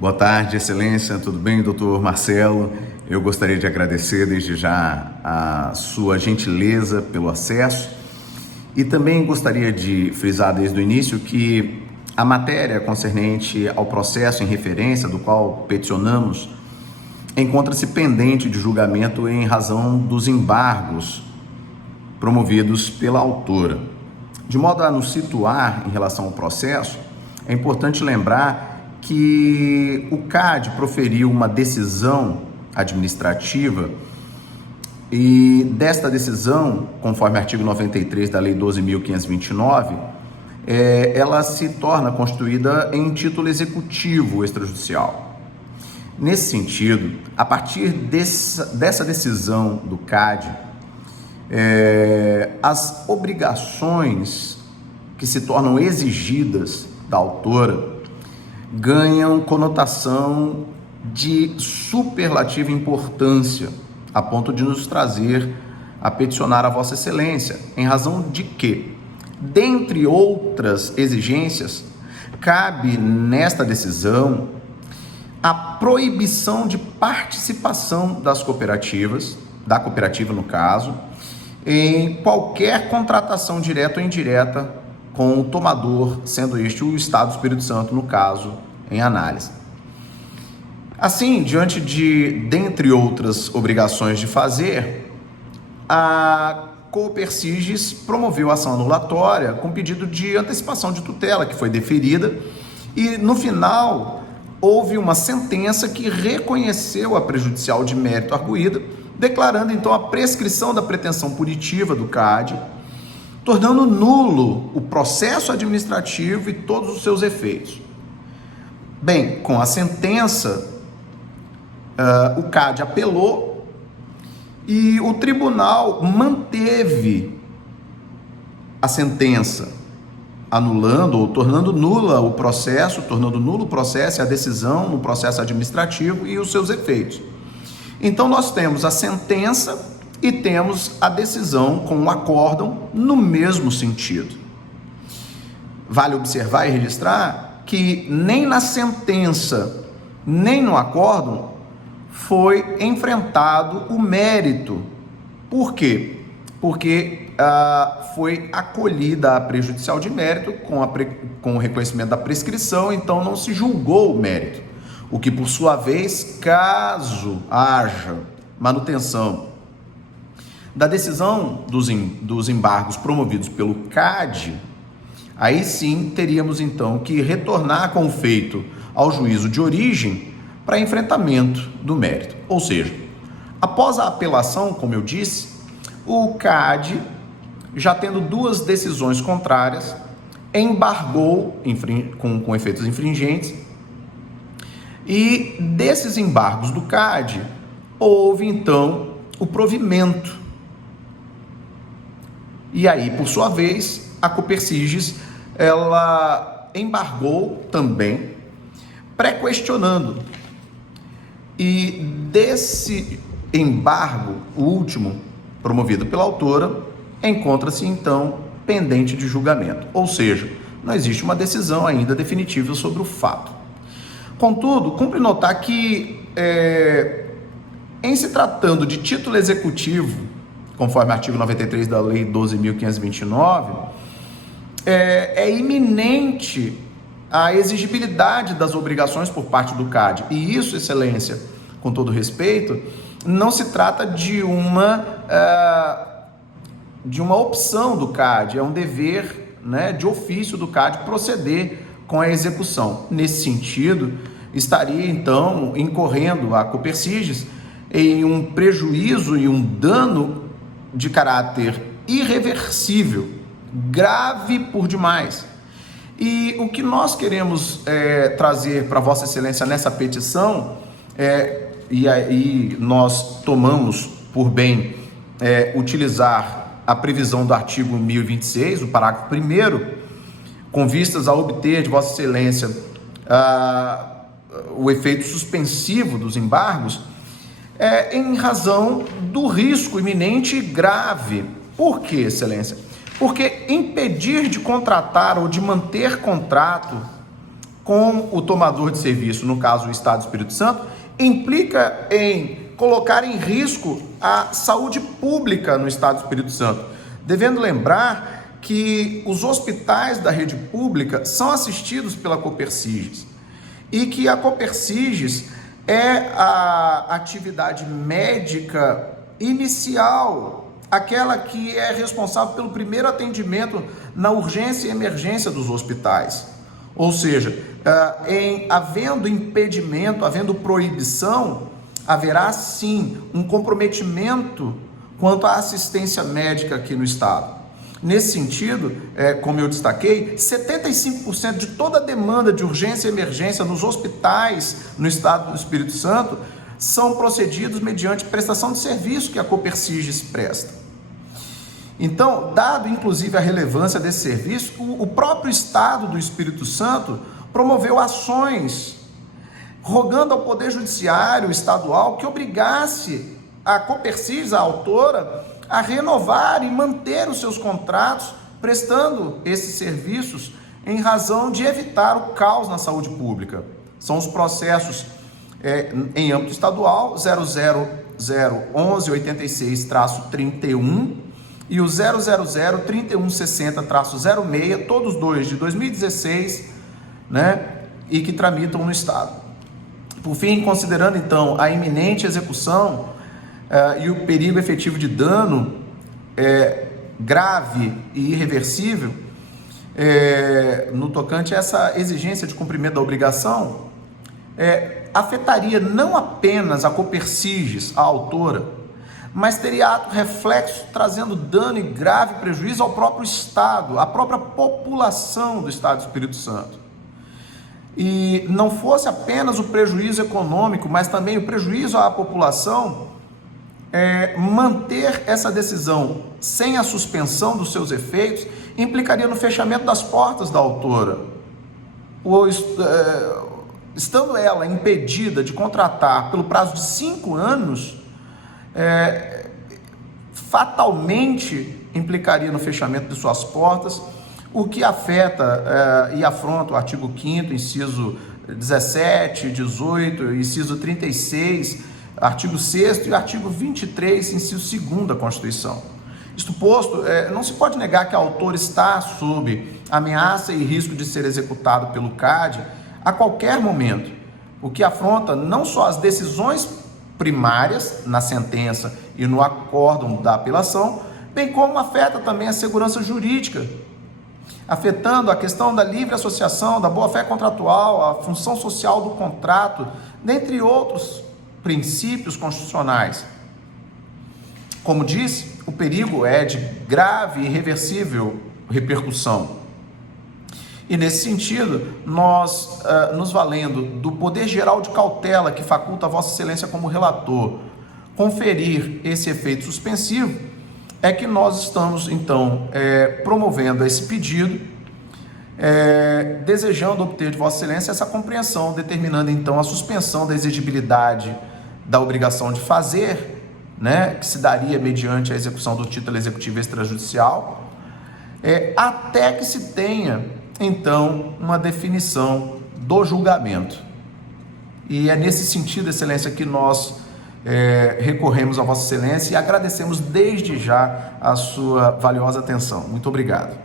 Boa tarde, Excelência. Tudo bem, doutor Marcelo? Eu gostaria de agradecer desde já a sua gentileza pelo acesso e também gostaria de frisar desde o início que a matéria concernente ao processo em referência do qual peticionamos encontra-se pendente de julgamento em razão dos embargos promovidos pela autora. De modo a nos situar em relação ao processo, é importante lembrar que o CAD proferiu uma decisão administrativa e desta decisão, conforme artigo 93 da Lei 12.529, ela se torna constituída em título executivo extrajudicial. Nesse sentido, a partir dessa decisão do CAD, as obrigações que se tornam exigidas da autora ganham conotação de superlativa importância, a ponto de nos trazer a peticionar a Vossa Excelência, em razão de que, dentre outras exigências, cabe nesta decisão a proibição de participação das cooperativas, da cooperativa no caso, em qualquer contratação direta ou indireta com o tomador, sendo este o Estado do Espírito Santo, no caso, em análise. Assim, diante de, dentre outras obrigações de fazer, a Coperciges promoveu ação anulatória com pedido de antecipação de tutela, que foi deferida, e no final houve uma sentença que reconheceu a prejudicial de mérito arguída, declarando então a prescrição da pretensão punitiva do CAD, tornando nulo o processo administrativo e todos os seus efeitos. Bem, com a sentença, o CAD apelou e o tribunal manteve a sentença, anulando ou tornando nulo o processo e a decisão no processo administrativo e os seus efeitos. Então, nós temos a sentença e temos a decisão com um acórdão no mesmo sentido. Vale observar e registrar que nem na sentença, nem no acórdão foi enfrentado o mérito. Por quê? Porque foi acolhida a prejudicial de mérito com o reconhecimento da prescrição, então não se julgou o mérito. O que, por sua vez, caso haja manutenção da decisão dos embargos promovidos pelo CAD, aí sim teríamos então que retornar com o feito ao juízo de origem para enfrentamento do mérito. Ou seja, após a apelação, como eu disse, o CAD, já tendo duas decisões contrárias, embargou com efeitos infringentes, e desses embargos do CAD houve então o provimento. E aí, por sua vez, a Coperciges, ela embargou também, pré-questionando. E desse embargo, o último, promovido pela autora, encontra-se então pendente de julgamento. Ou seja, não existe uma decisão ainda definitiva sobre o fato. Contudo, cumpre notar que, em se tratando de título executivo, conforme artigo 93 da Lei 12.529, é iminente a exigibilidade das obrigações por parte do CAD. E isso, Excelência, com todo respeito, não se trata de uma opção do CAD, é um dever, né, de ofício do CAD proceder com a execução. Nesse sentido, estaria então incorrendo a Coperciges em um prejuízo e um dano de caráter irreversível, grave por demais. E o que nós queremos trazer para Vossa Excelência nessa petição, e aí nós tomamos por bem utilizar a previsão do artigo 1026, o parágrafo 1º, com vistas a obter de Vossa Excelência o efeito suspensivo dos embargos, em razão do risco iminente e grave. Por quê, Excelência? Porque impedir de contratar ou de manter contrato com o tomador de serviço, no caso o Estado do Espírito Santo, implica em colocar em risco a saúde pública no Estado do Espírito Santo, devendo lembrar que os hospitais da rede pública são assistidos pela Coperciges e que a Coperciges é a atividade médica inicial, aquela que é responsável pelo primeiro atendimento na urgência e emergência dos hospitais. Ou seja, havendo impedimento, havendo proibição, haverá sim um comprometimento quanto à assistência médica aqui no Estado. Nesse sentido, como eu destaquei, 75% de toda a demanda de urgência e emergência nos hospitais no Estado do Espírito Santo são procedidos mediante prestação de serviço que a Coperciges presta. Então, dado inclusive a relevância desse serviço, o próprio Estado do Espírito Santo promoveu ações rogando ao Poder Judiciário estadual que obrigasse a Coperciges, a autora, a renovar e manter os seus contratos prestando esses serviços em razão de evitar o caos na saúde pública. São os processos em âmbito estadual 0001186-31 e o 0003160-06, todos dois de 2016, né, e que tramitam no Estado. Por fim, considerando então a iminente execução e o perigo efetivo de dano grave e irreversível, no tocante a essa exigência de cumprimento da obrigação, afetaria não apenas a Coperciges, a autora, mas teria ato reflexo trazendo dano e grave prejuízo ao próprio Estado, à própria população do Estado do Espírito Santo. E não fosse apenas o prejuízo econômico, mas também o prejuízo à população, manter essa decisão sem a suspensão dos seus efeitos implicaria no fechamento das portas da autora, estando ela impedida de contratar pelo prazo de 5 anos, fatalmente implicaria no fechamento de suas portas, o que afeta e afronta o artigo 5º, inciso 17, 18, inciso 36, artigo 6º e o artigo 23, inciso 2º da Constituição. Isto posto, não se pode negar que a autora está sob ameaça e risco de ser executado pelo CAD a qualquer momento, o que afronta não só as decisões primárias na sentença e no acórdão da apelação, bem como afeta também a segurança jurídica, afetando a questão da livre associação, da boa-fé contratual, a função social do contrato, dentre outros princípios constitucionais. Como disse, o perigo é de grave e irreversível repercussão. E nesse sentido, nós, nos valendo do poder geral de cautela que faculta a Vossa Excelência como relator conferir esse efeito suspensivo, é que nós estamos, então, promovendo esse pedido, desejando obter de Vossa Excelência essa compreensão, determinando, então, a suspensão da exigibilidade da obrigação de fazer, né, que se daria mediante a execução do título executivo extrajudicial, até que se tenha, então, uma definição do julgamento. E é nesse sentido, Excelência, que nós recorremos a Vossa Excelência e agradecemos desde já a sua valiosa atenção. Muito obrigado.